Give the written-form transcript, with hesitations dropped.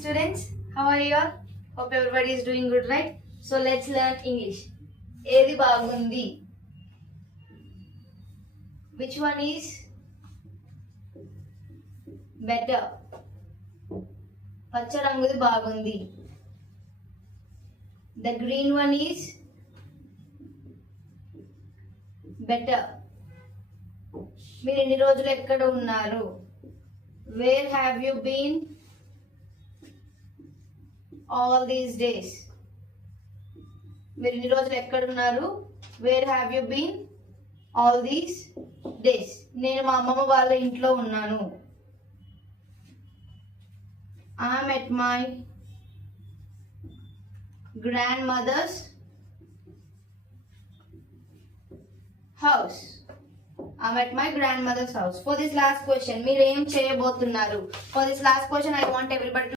students. How are you all? Hope everybody is doing good, right? So let's learn English. Edi bagundi. Which one is better? Pacha rangudi bagundi. The green one is better. మీరు ఎన్ని రోజులు ఎక్కడ ఉన్నారు? Where have you been all these days? మీరు ఎన్ని రోజులు ఎక్కడ ఉన్నారు? Where have you been all these days? నేను మా అమ్మమ్మ వాళ్ళ ఇంట్లో ఉన్నాను. I am at my grandmother's house. I'm at my grandmother's house. For this last question, మీరు ఏం చేయబోతున్నారు? For this last question, I want everybody to